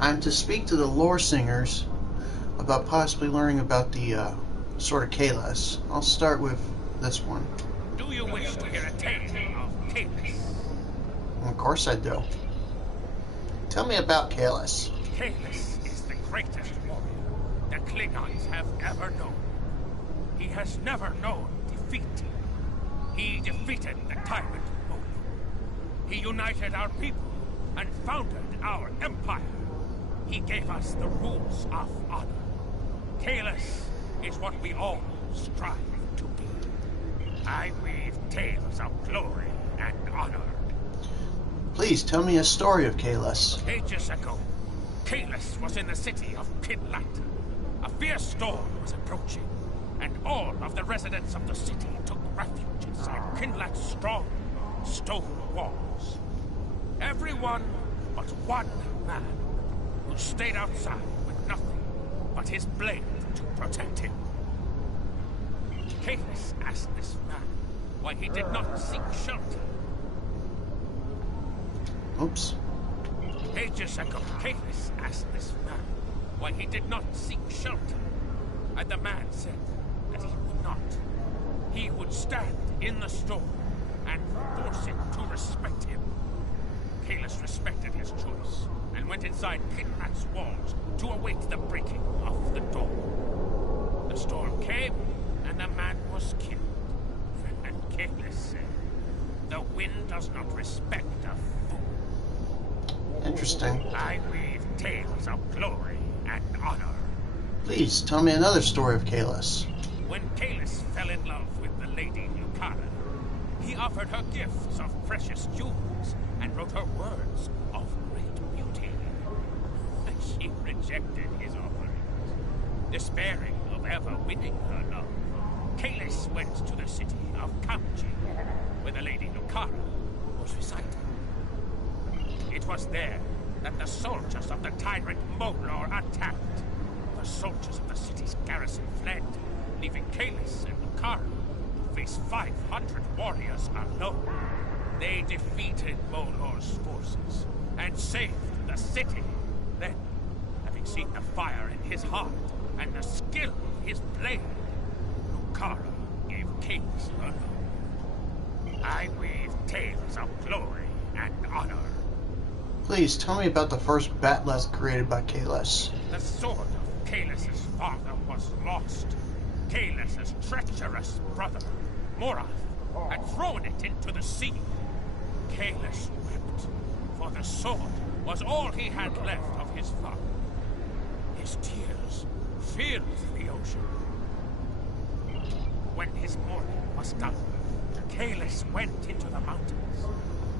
I'm to speak to the lore singers about possibly learning about the Sword of Kalos. I'll start with this one. Do you wish to hear a tale of Kalos? Of course I do. Tell me about Kalos. Kalos is the greatest warrior the Klingons have ever known. He has never known defeat. He defeated the tyrant Molo. He united our people and founded our empire. He gave us the rules of honor. Kalos is what we all strive to be. I weave tales of glory and honor. Please tell me a story of Kalos. Ages ago, Kalos was in the city of Kinlat. A fierce storm was approaching, and all of the residents of the city took refuge inside Kinlat's strong stone walls. Everyone but one man, who stayed outside with nothing but his blade to protect him. Kalos asked this man why he did not seek shelter. Oops. Ages ago, Kalos asked this man why he did not seek shelter, and the man said that he would not. He would stand in the storm and force it to respect him. Kalos respected his choice and went inside Kinrat's walls to await the breaking of the dawn. The storm came, and the man was killed. And Kalos said, "The wind does not respect a fool." Interesting. I weave tales of glory and honor. Please tell me another story of Kalos. When Kalos fell in love with the Lady Lucara, he offered her gifts of precious jewels and wrote her words of great beauty. She rejected his offerings. Despairing of ever winning her love, Kalos went to the city of Kamji, where the Lady Lucara was residing. It was there that the soldiers of the tyrant Molor attacked. The soldiers of the city's garrison fled, leaving Kalos and Lucara to face 500 warriors alone. They defeated Molor's forces and saved the city. Then, having seen the fire in his heart and the skill of his blade, Lucara gave Kalos her love. I weave tales of glory and honor. Please tell me about the first bat'leth created by Kalos. The sword of Kalos' father was lost. Kalos' treacherous brother, Morath, had thrown it into the sea. Kalos wept, for the sword was all he had left of his father. His tears filled the ocean. When his mourning was done, Kalos went into the mountains.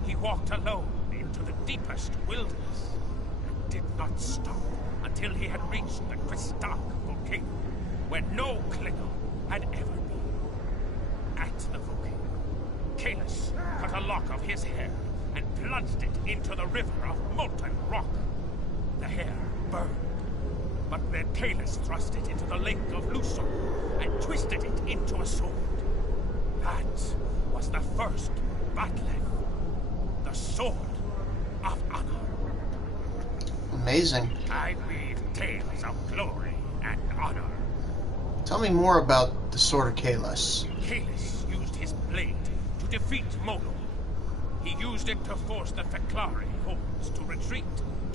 He walked alone into the deepest wilderness, and did not stop until he had reached the Kristak volcano, where no Klingon had ever been. At the volcano, Kalos cut a lock of his hair and plunged it into the river of molten rock. The hair burned, but then Kalos thrust it into the lake of Lusor and twisted it into a sword. That was the first bat'leth, the sword of honor. Amazing. I weave tales of glory and honor. Tell me more about the Sword of Kalos. Kalos used his blade to defeat Molo. He used it to force the Feklari hordes to retreat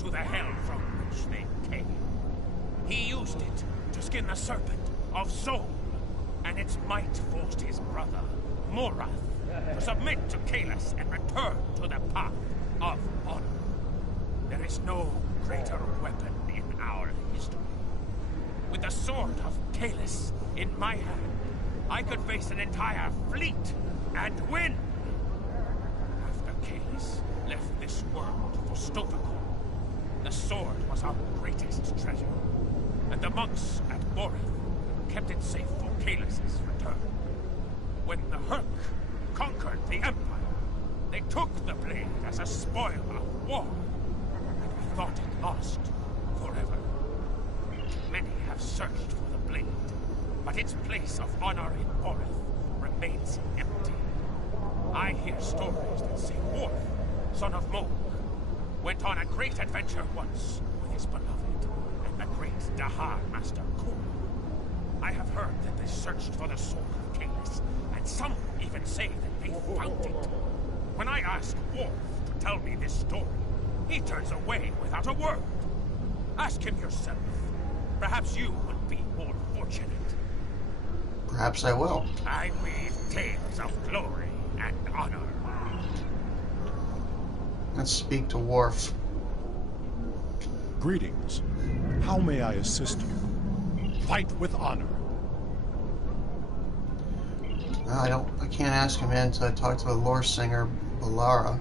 to the hell from which they came. He used it to skin the serpent of Sol, and its might forced his brother, Morath, to submit to Kalos and return to the path of honor. There is no greater weapon in our history. With the sword of Kalos in my hand, I could face an entire fleet and win. After Kalos left this world for Stovikor, the sword was our greatest treasure, and the monks at Boreth kept it safe for Kalos' return. When the Hurk conquered the Empire, they took the blade as a spoil of war, and we thought it lost forever. Many have searched for the blade, but its place of honor in Boreth remains empty. I hear stories that say Worf, son of Mog, went on a great adventure once with his beloved and the great Dahar Master Kor. I have heard that they searched for the sword of Kalis, and some even say that they found it. When I ask Worf to tell me this story, he turns away without a word. Ask him yourself. Perhaps you would be more fortunate. Perhaps I will. I weave tales of glory and honor. Let's speak to Worf. Greetings. How may I assist you? Fight with honor. I can't ask him in until I talk to the lore singer, Balara.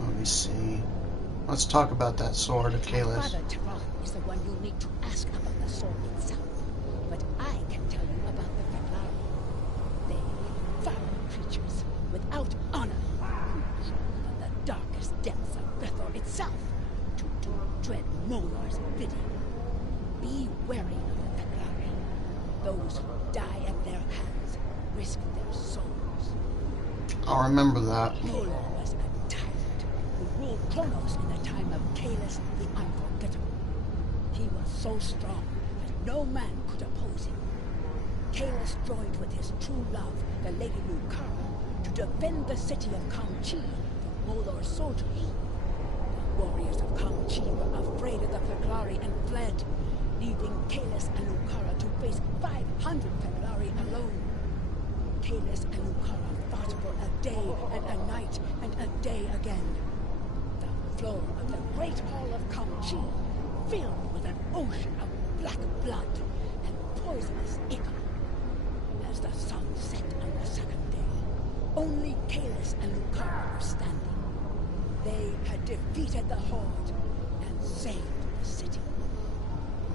Let me see. Let's talk about that sword of Kalis. Father Tyrell is the one you need to ask about the sword itself. But I can tell you about the Fenlari. They, foul creatures, without honor, who travel in the darkest depths of Bethor itself to do dread Molar's bidding. Be wary of the Fenlari. Those who die at their hands risk their souls. I'll remember that. Molar was a tyrant who ruled Kronos in the time of Kalis the Unforgettable. He was so strong that no man could oppose him. Kalis joined with his true love, the Lady Lucara, to defend the city of Kamchi from Molar's soldiers. The warriors of Kamchi were afraid of the Fenlari and fled, leaving Kalis and Lucara to face 500 Fenlari alone. Kalis and Lucara fought for a day and a night and a day again. The floor of the great hall of Kamchi filled with an ocean of black blood and poisonous ichor. As the sun set on the second day, only Kalis and Lucara were standing. They had defeated the Horde and saved the city.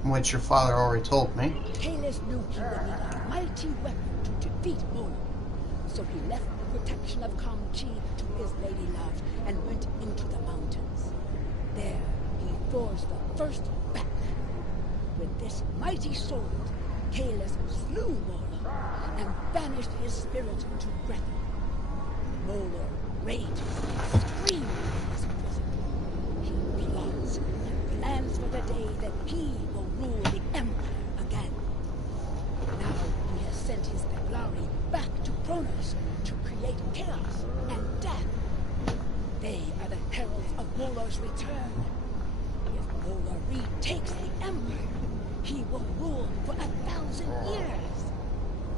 Which your father already told me. Kalis knew he would need a mighty weapon to defeat Molar, so he left the protection of Kamchi to his lady love and went into the mountains. There, he forged the first battle. With this mighty sword, Kalis slew Molar and banished his spirit to Breath. Molar raged and screamed in his prison. He plots and plans for the day that he will rule the Empire again. Now he has sent his Fenlari back to Kronos to create chaos and death. They are the heralds of Molar's return. If Molar retakes the Empire, he will rule for 1,000 years.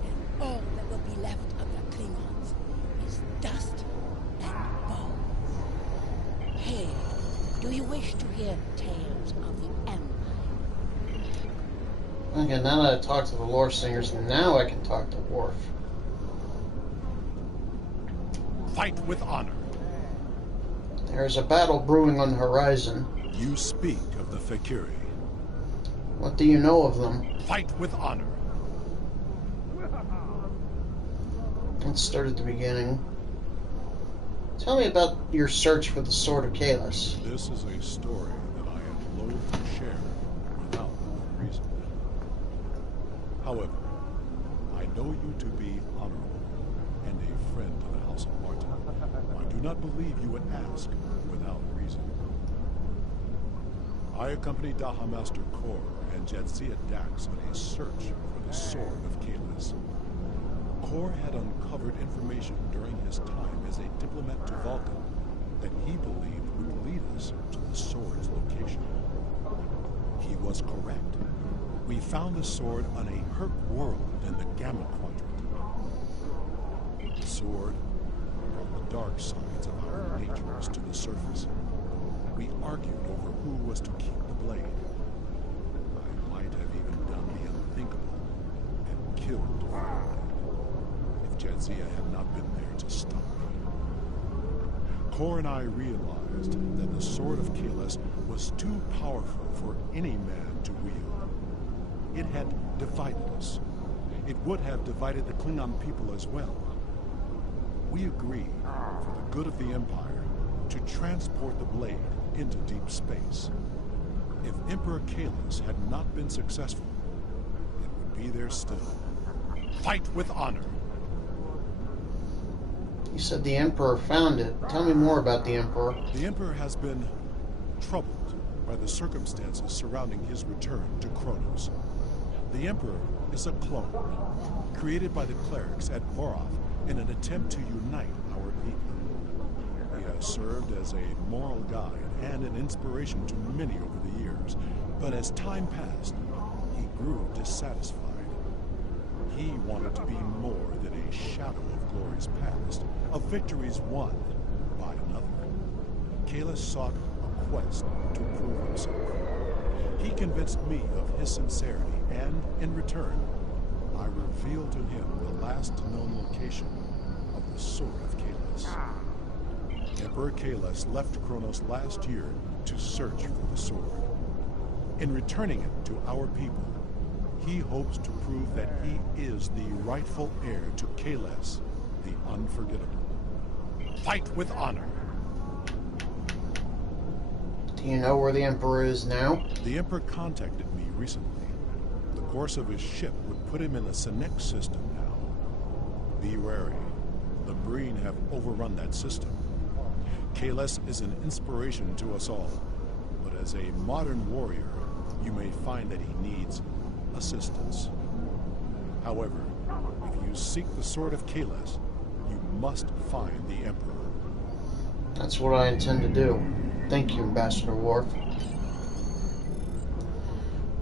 And all that will be left of the Klingons is dust and bones. Hey, do you wish to hear tales of the Empire? Okay, now that I talked to the lore singers, now I can talk to Worf. Fight with honor. There's a battle brewing on the horizon. You speak of the Fakiri. What do you know of them? Fight with honor. Let's start at the beginning. Tell me about your search for the Sword of Kalis. This is a story that I am loath to share without reason. However, I know you to be honorable and a friend to the House of Martin. I do not believe you would ask without reason. I accompanied Daha Master Kor and Jadzia Dax on a search for the Sword of Kalis. Kor had uncovered information during his time as a diplomat to Vulcan that he believed would lead us to the sword's location. He was correct. We found the sword on a Herc world in the Gamma Quadrant. The sword brought the dark sides of our natures to the surface. We argued over who was to keep the blade. I might have even done the unthinkable and killed the blade if Jadzia had not been there to stop me. Kor and I realized that the Sword of Kalis was too powerful for any man to wield. It had divided us. It would have divided the Klingon people as well. We agreed, for the good of the Empire, to transport the blade into deep space. If Emperor Kalis had not been successful, it would be there still. Fight with honor. You said the Emperor found it. Tell me more about the Emperor. The Emperor has been troubled by the circumstances surrounding his return to Kronos. The Emperor is a clone, created by the clerics at Voroth in an attempt to unite our people. He has served as a moral guide and an inspiration to many over the years, but as time passed, he grew dissatisfied. He wanted to be more than a shadow of glories past, of victories won by another. Kahless sought a quest to prove himself. He convinced me of his sincerity, and in return, I revealed to him the last known location of the Sword of Kahless. Emperor Kahless left Kronos last year to search for the sword. In returning it to our people, he hopes to prove that he is the rightful heir to Kahless, the unforgettable. Fight with honor. Do you know where the Emperor is now? The Emperor contacted me recently. The course of his ship would put him in the Senec system now. Be wary. The Breen have overrun that system. Kahless is an inspiration to us all, but as a modern warrior, you may find that he needs assistance. However, if you seek the Sword of Kahless, you must find the Emperor. That's what I intend to do. Thank you, Ambassador Worf.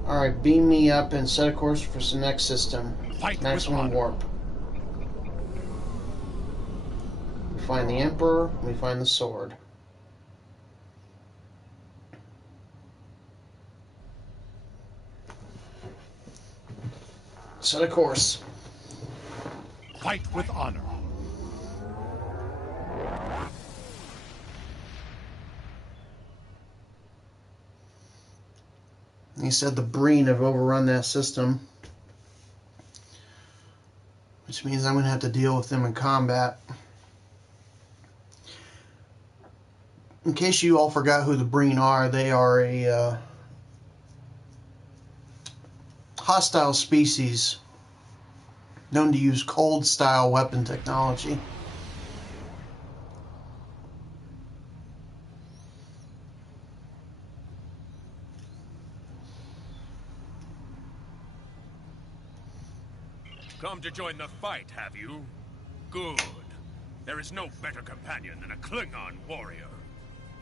Alright, beam me up and set a course for Senec system. Fight Maximum warp. We find the Emperor, we find the sword. Set a course. Fight with honor. He said the Breen have overrun that system, which means I'm going to have to deal with them in combat. In case you all forgot who the Breen are, they are a hostile species known to use cold-style weapon technology. Come to join the fight, have you? Good. There is no better companion than a Klingon warrior.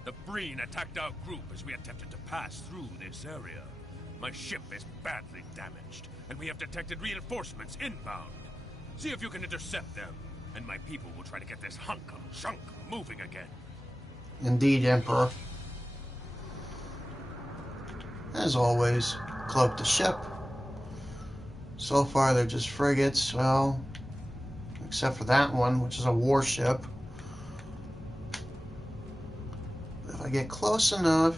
The Breen attacked our group as we attempted to pass through this area. My ship is badly damaged, and we have detected reinforcements inbound. See if you can intercept them, and my people will try to get this hunk of junk moving again. Indeed, Emperor. As always, cloak the ship. So far, they're just frigates, well, except for that one, which is a warship. If I get close enough,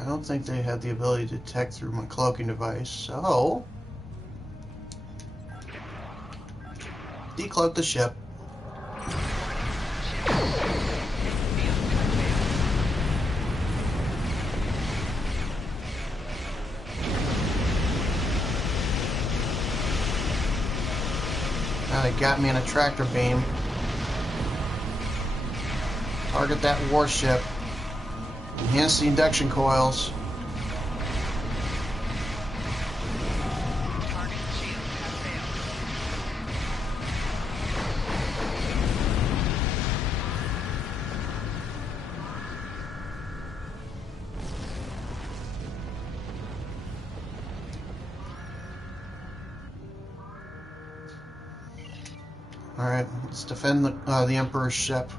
I don't think they have the ability to detect through my cloaking device, so decloak the ship. Now they got me in a tractor beam. Target that warship. Enhance the induction coils. Alright, let's defend the Emperor's ship.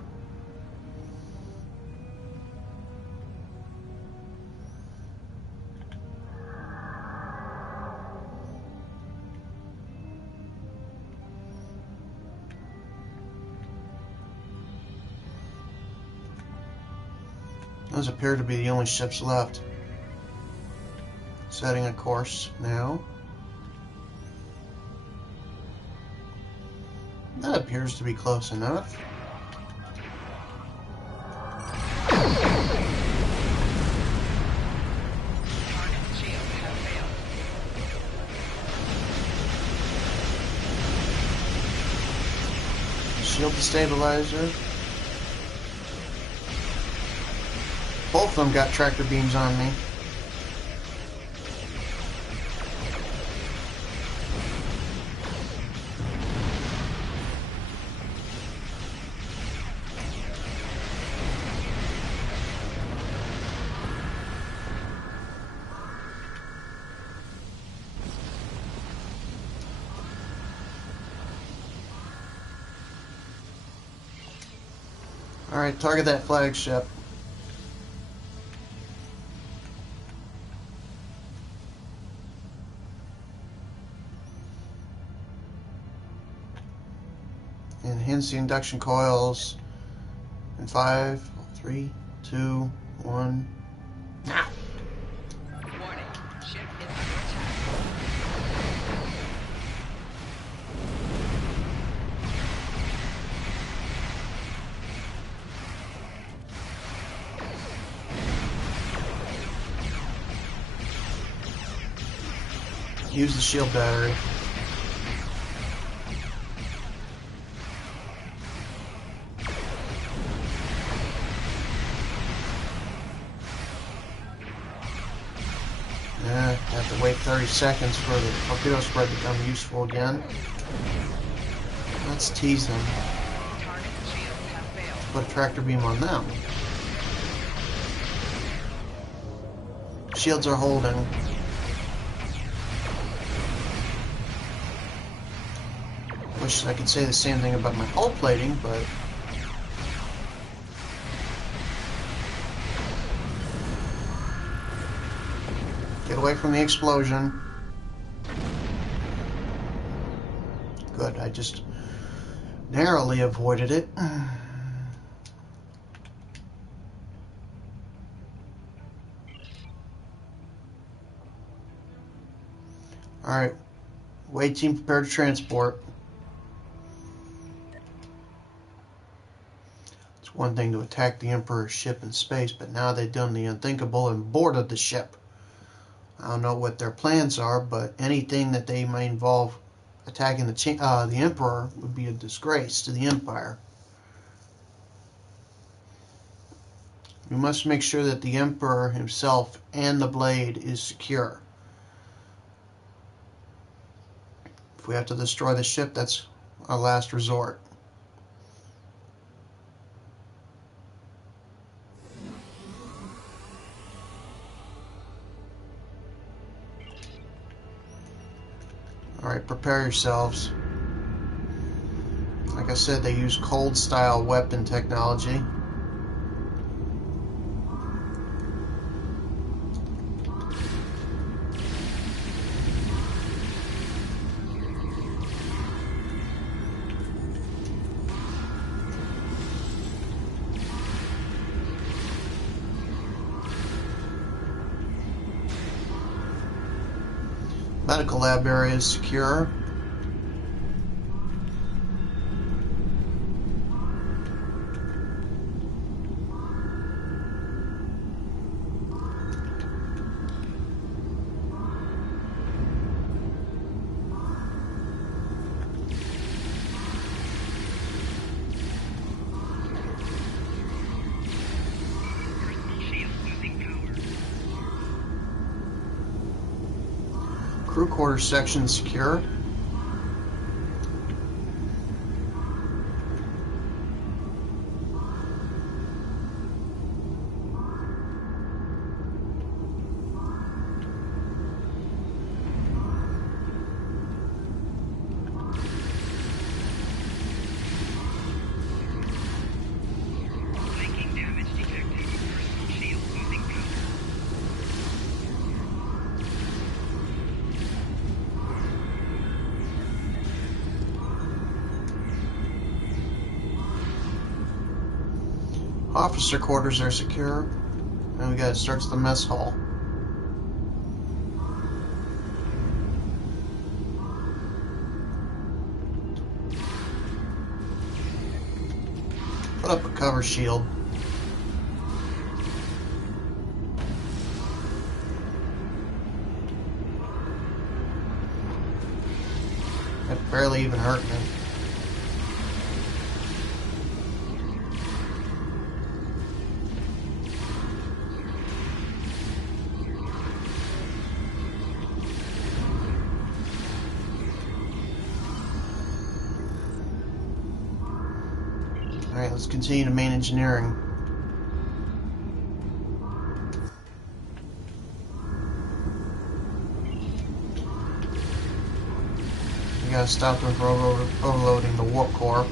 Those appear to be the only ships left. Setting a course now. That appears to be close enough. shield the stabilizer. Both of them got tractor beams on me. Alright, target that flagship. Enhance the induction coils in 5, 3, 2, 1. Now! Warning, ship is under attack. Use the shield battery. Have to wait 30 seconds for the torpedo spread to become useful again. Let's tease them. Target shields have failed. Put a tractor beam on them. Shields are holding. Wish I could say the same thing about my hull plating, but get away from the explosion. Good, I just narrowly avoided it. Alright, Wade team prepare to transport. It's one thing to attack the Emperor's ship in space, but now they've done the unthinkable and boarded the ship. I don't know what their plans are, but anything that they may involve attacking the Emperor would be a disgrace to the Empire. We must make sure that the Emperor himself and the blade is secure. If we have to destroy the ship, that's our last resort. Alright, prepare yourselves. Like I said, they use cold style weapon technology. Medical lab area is secure. Shield losing power. Crew quarters section secure. Flanking damage detected. Personal shield losing power. Officer quarters are secure. And we gotta search the mess hall. Put up a cover shield. That barely even hurt me. Alright, let's continue to main engineering. We gotta stop them from overloading the warp core.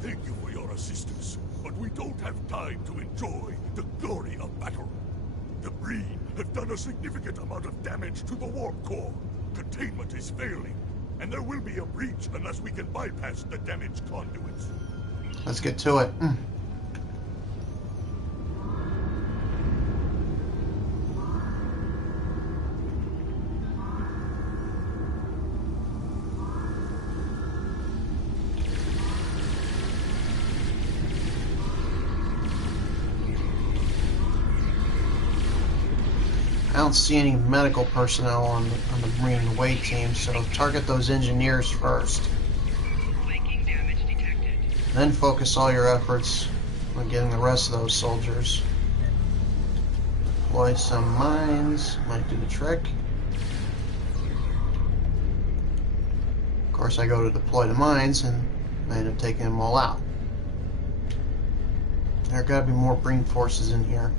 Thank you for your assistance, but we don't have time to enjoy the glory of battle. The Breen have done a significant amount of damage to the warp core. Containment is failing, and there will be a breach unless we can bypass the damaged conduits. Let's get to it. I don't see any medical personnel on the Marine Way team, so target those engineers first. Flanking damage detected. Then focus all your efforts on getting the rest of those soldiers. Deploy some mines, might do the trick. Of course, I go to deploy the mines and I end up taking them all out. There gotta be more Breen forces in here.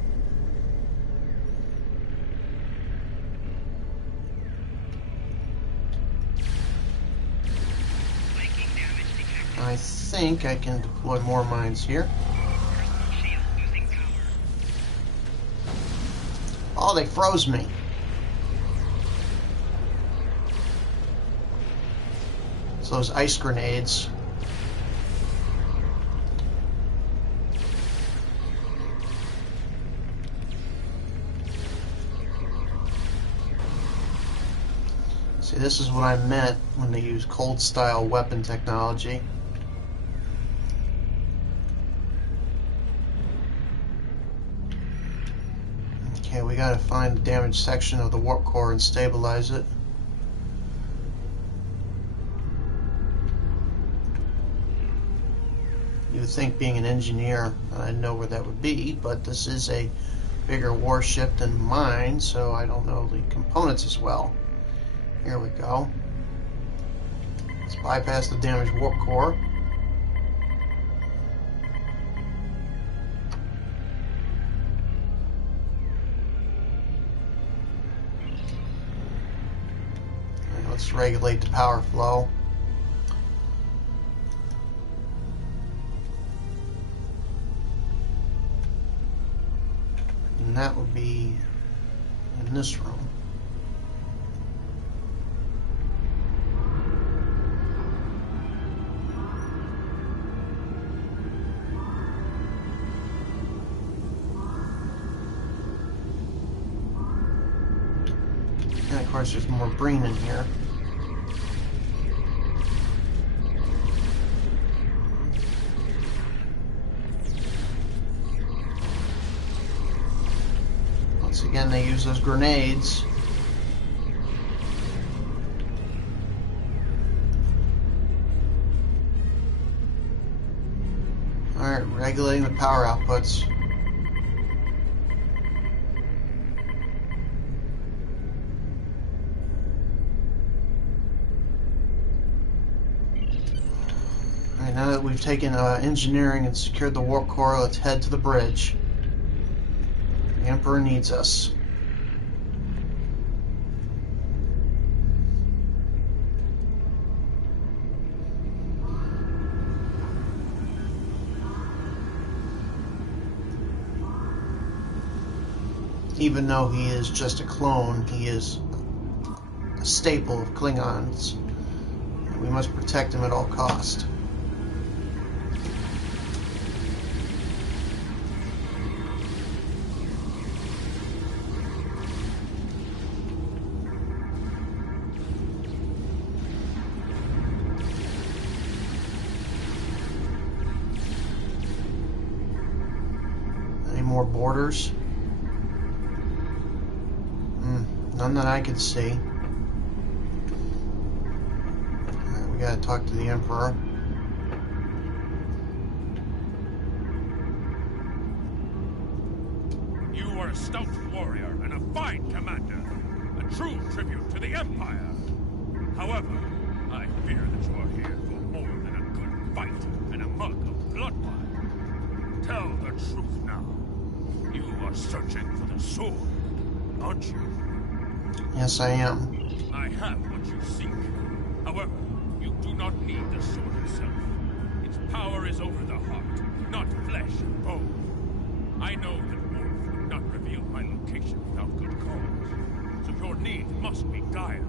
Flanking damage detected. I think I can deploy more mines here. Personal shield losing power. Oh, they froze me. It's those ice grenades. See, this is what I meant when they use cold style weapon technology. Okay, we gotta find the damaged section of the warp core and stabilize it. You would think, being an engineer, I'd know where that would be, but this is a bigger warship than mine, so I don't know the components as well. Here we go. Let's bypass the damaged warp core. And let's regulate the power flow. And that would be in this room. And of course there's more Breen in here. Once again, they use those grenades. Alright, regulating the power outputs. Alright, now that we've taken engineering and secured the warp core, let's head to the bridge. The Emperor needs us. Even though he is just a clone, he is a staple of Klingons. We must protect him at all cost. Any more borders? None that I could see. we gotta talk to the Emperor. You are a stout warrior and a fine commander. A true tribute to the Empire. However, I fear that you are here for more than a good fight and a mug of blood wine. Tell the truth now. You are searching for the sword, aren't you? Yes, I am. I have what you seek. However, you do not need the sword itself. Its power is over the heart, not flesh and bone. I know that Wolf would not reveal my location without good cause, so your need must be dire.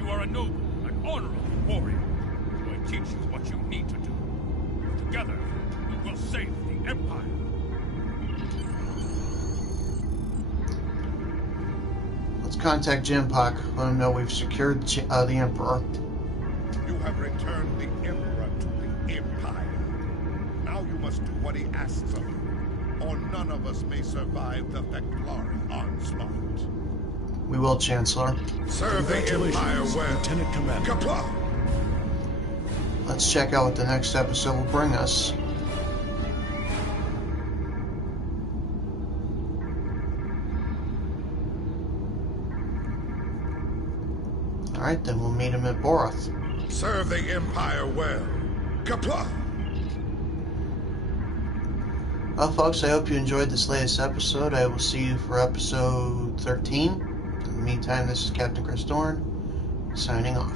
You are a noble and honorable warrior, so I teach you what you need to do. Together, we will save the Empire. Let's contact Jinpak. Let him know we've secured the Emperor. You have returned the Emperor to the Empire. Now you must do what he asks of you, or none of us may survive the Veclari onslaught. We will, Chancellor. Serve the Empire well. Lieutenant Commander. Kapla! Let's check out what the next episode will bring us. Alright, then we'll meet him at Borath. Serve the Empire well. Kapla! Well, folks, I hope you enjoyed this latest episode. I will see you for episode 13. In the meantime, this is Captain Chris Dorn, signing off.